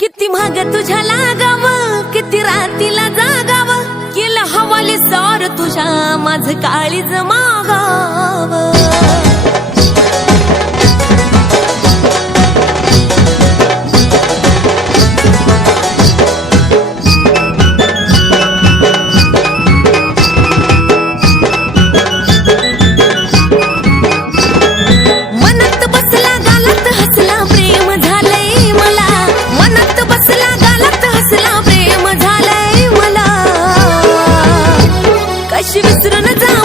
किती माग तुझ्या लागाव? किती रातीला जागाव? केलं हवाले सार तुझ्या माझ काळीज मागाव. Aşırı sıranı da